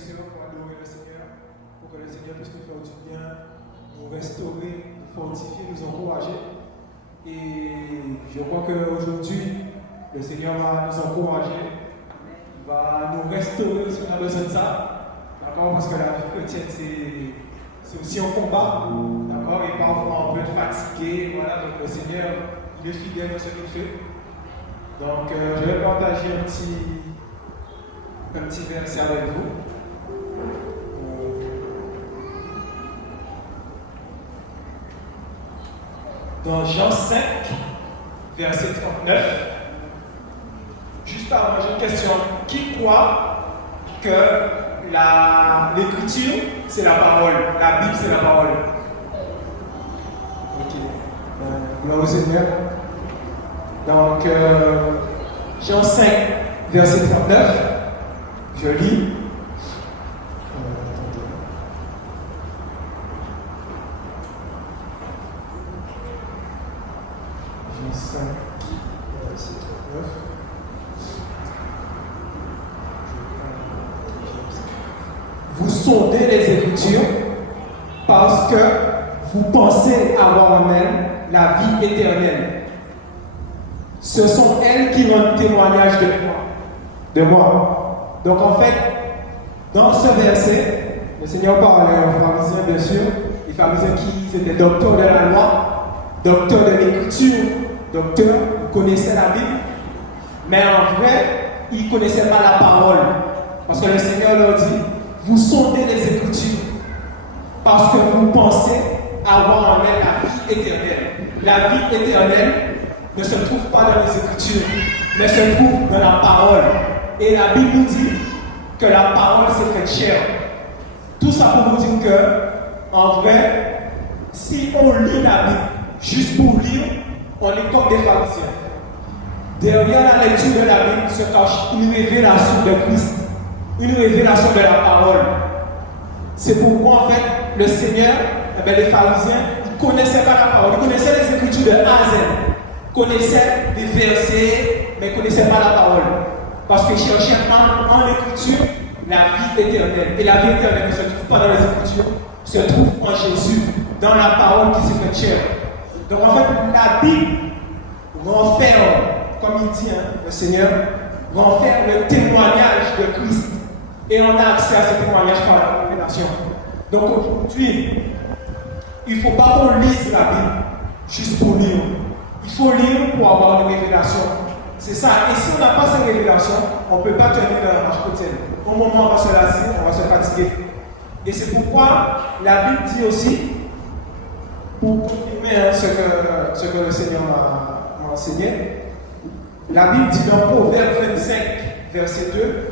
sœurs pour adorer le Seigneur, pour que le Seigneur puisse nous faire du bien, nous restaurer, nous fortifier, nous encourager. Et je crois qu'aujourd'hui, le Seigneur va nous encourager, il va nous restaurer si on a besoin de ça. D'accord? Parce que la vie chrétienne, c'est aussi un combat. D'accord? Et parfois on peut être fatigué. Voilà, donc le Seigneur, il est fidèle dans ce qu'il fait. Donc je vais partager un petit verset avec vous. Dans Jean 5, verset 39, juste avant, j'ai une question. Qui croit que l'écriture, c'est la parole, la Bible, c'est la parole? Ok. Gloire au Seigneur. Donc, Jean 5, verset 39, je lis. Jean 5, verset 39. Vous sondez les Écritures parce que vous pensez avoir en elles la vie éternelle. Ce sont elles qui rendent témoignage de moi. Donc en fait, dans ce verset, le Seigneur parlait aux pharisiens, bien sûr, les pharisiens qui étaient docteurs de la loi, docteurs de l'écriture, docteurs, ils connaissaient la Bible, mais en vrai, ils ne connaissaient pas la parole. Parce que le Seigneur leur dit, vous sondez les Écritures parce que vous pensez avoir en elles la vie éternelle. La vie éternelle ne se trouve pas dans les Écritures, mais se trouve dans la parole. Et la Bible nous dit que la parole s'est faite chair. Tout ça pour nous dire que, en vrai, si on lit la Bible juste pour lire, on est comme des pharisiens. Derrière la lecture de la Bible se cache une révélation de Christ, une révélation de la parole. C'est pourquoi, en fait, le Seigneur, les pharisiens, ils ne connaissaient pas la parole, ils connaissaient les Écritures de A à Z, ils connaissaient des versets, mais ils ne connaissaient pas la parole. Parce qu'ils cherchaient en l'Écriture la vie éternelle. Et la vie éternelle ne se trouve pas dans les Écritures, se trouve en Jésus, dans la parole qui s'est faite chair. Donc en fait, la Bible renferme, comme il dit le Seigneur, renferme le témoignage de Christ. Et on a accès à ce témoignage par la révélation. Donc aujourd'hui, il ne faut pas qu'on lise la Bible juste pour lire. Il faut lire pour avoir une révélation. C'est ça. Et si on n'a pas cette révélation, on ne peut pas tenir dans la marche chrétienne. Au moment où on va se lasser, on va se fatiguer. Et c'est pourquoi la Bible dit aussi, pour confirmer ce que le Seigneur m'a enseigné, la Bible dit dans Proverbe 25, verset 2,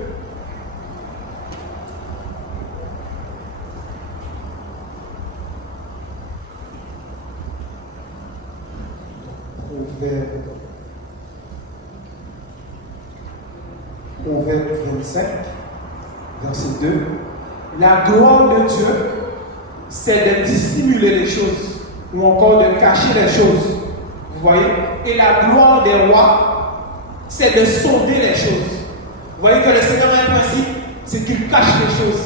Proverbe 25, verset 2. La gloire de Dieu, c'est de dissimuler les choses, ou encore de cacher les choses. Vous voyez? Et la gloire des rois, c'est de sonder les choses. Vous voyez que le Seigneur a un principe, c'est qu'il cache les choses.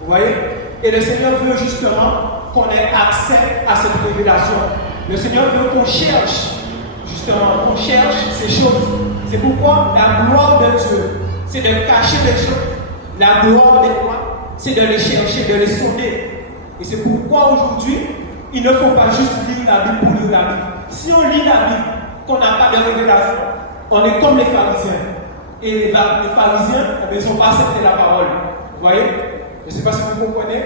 Vous voyez? Et le Seigneur veut justement qu'on ait accès à cette révélation. Le Seigneur veut qu'on cherche, justement, qu'on cherche ces choses. C'est pourquoi la gloire de Dieu, c'est de cacher les choses. La gloire des rois, c'est de les chercher, de les sonder. Et c'est pourquoi aujourd'hui, il ne faut pas juste lire la Bible pour lire la Bible. Si on lit la Bible, qu'on n'a pas de révélation, on est comme les pharisiens. Et les pharisiens, ils n'ont pas accepté la parole. Vous voyez? Je ne sais pas si vous comprenez,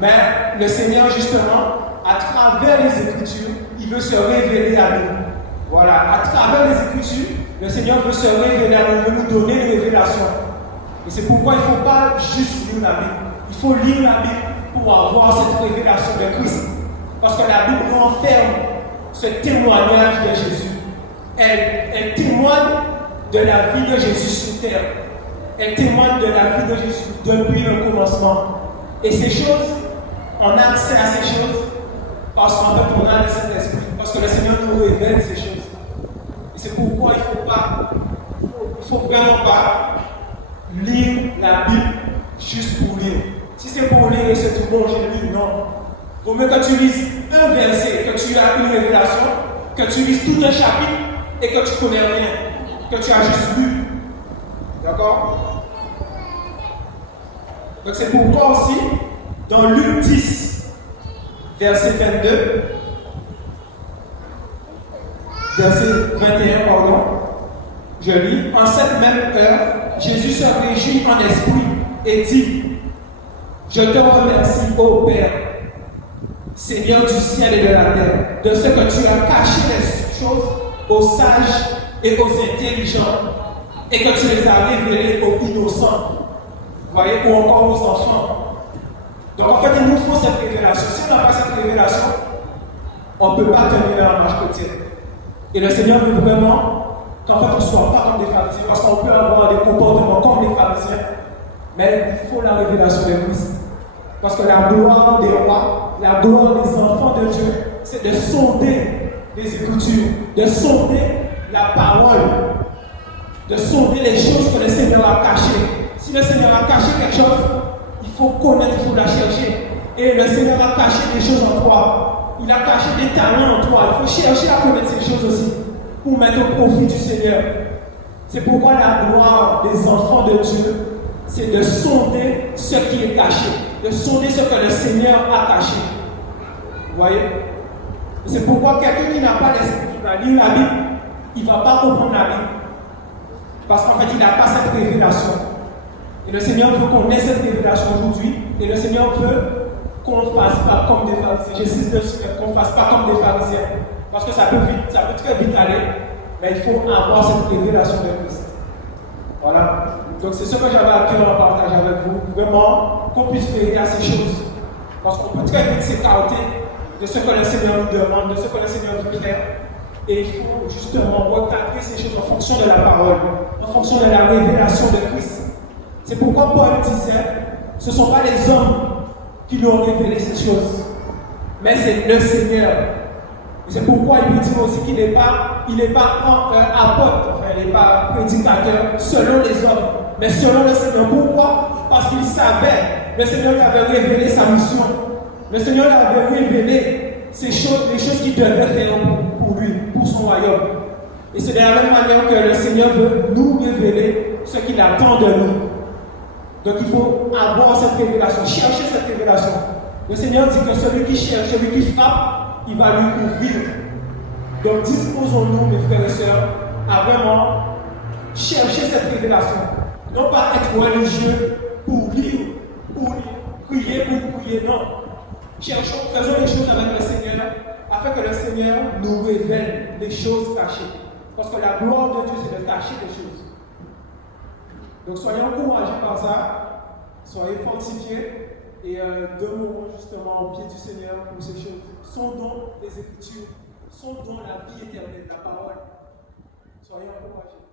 mais le Seigneur, justement, à travers les Écritures, il veut se révéler à nous. Voilà, à travers les Écritures, le Seigneur veut se révéler à nous, veut nous donner une révélation. Et c'est pourquoi il ne faut pas juste lire la Bible. Il faut lire la Bible pour avoir cette révélation de Christ. Parce que la Bible renferme ce témoignage de Jésus. Elle témoigne de la vie de Jésus sur terre. Elle témoigne de la vie de Jésus depuis le commencement. Et ces choses, on a accès à ces choses parce qu'en fait, on a le Saint-Esprit. Parce que le Seigneur nous révèle ces choses. Et c'est pourquoi il ne faut vraiment pas lire la Bible juste pour lire. Si c'est pour lire et c'est tout bon, j'ai lu, non. Vaut mieux que tu lises un verset, que tu as une révélation, que tu lises tout un chapitre et que tu connais rien, que tu as juste lu. D'accord? Donc c'est pourquoi aussi, dans Luc 10, verset 22, verset 21, pardon, je lis, en cette même heure, Jésus se réjouit en esprit et dit, je te remercie, ô Père, Seigneur du ciel et de la terre, de ce que tu as caché les choses aux sages et aux intelligents, et que tu les as révélées aux innocents, voyez, ou encore aux enfants. Donc en fait, il nous faut cette révélation. Si on n'a pas cette révélation, on ne peut pas tenir la marche chrétienne. Et le Seigneur veut vraiment qu'en fait on ne soit pas comme des pharisiens, parce qu'on peut avoir des comportements comme les pharisiens, mais il faut la révélation de Christ. Parce que la gloire des rois, la gloire des enfants de Dieu, c'est de sonder les Écritures, de sonder la parole, de sonder les choses que le Seigneur a cachées. Si le Seigneur a caché quelque chose, il faut connaître, il faut la chercher. Et le Seigneur a caché des choses en toi. Il a caché des talents en toi. Il faut chercher à connaître ces choses aussi pour mettre au profit du Seigneur. C'est pourquoi la gloire des enfants de Dieu, c'est de sonder ce qui est caché, de sonder ce que le Seigneur a caché. Vous voyez? C'est pourquoi quelqu'un qui n'a pas l'esprit, qui va lire la Bible, il ne va pas comprendre la Bible. Parce qu'en fait, il n'a pas cette révélation. Et le Seigneur veut qu'on ait cette révélation aujourd'hui. Et le Seigneur veut qu'on ne fasse pas comme des pharisiens. J'insiste dessus, qu'on ne fasse pas comme des pharisiens. Parce que ça peut très vite aller. Mais il faut avoir cette révélation de Christ. Voilà. Donc c'est ce que j'avais à cœur en partage avec vous. Vraiment, qu'on puisse veiller à ces choses. Parce qu'on peut très vite s'écarter de ce que le Seigneur nous demande, de ce que le Seigneur veut faire. Et il faut justement recadrer ces choses en fonction de la parole, en fonction de la révélation de Christ. C'est pourquoi Paul disait, ce ne sont pas les hommes qui nous ont révélé ces choses, mais c'est le Seigneur. Et c'est pourquoi il peut dire aussi qu'il n'est pas apôtre, enfin, il n'est pas prédicateur selon les hommes, mais selon le Seigneur. Pourquoi? Parce qu'il savait, le Seigneur lui avait révélé sa mission. Le Seigneur lui avait révélé ces choses, les choses qu'il devait faire pour lui, pour son royaume. Et c'est de la même manière que le Seigneur veut nous révéler ce qu'il attend de nous. Donc il faut avoir cette révélation, chercher cette révélation. Le Seigneur dit que celui qui cherche, celui qui frappe, il va lui ouvrir. Donc disposons-nous, mes frères et sœurs, à vraiment chercher cette révélation. Non pas être religieux pour lire, prier pour prier, non. Cherchons, faisons les choses avec le Seigneur, afin que le Seigneur nous révèle les choses cachées. Parce que la gloire de Dieu, c'est de cacher les choses. Donc soyez encouragés par ça, soyez fortifiés et demeurons justement au pied du Seigneur pour ces choses. Sondons les Écritures, sondons la vie éternelle, la parole. Soyez encouragés.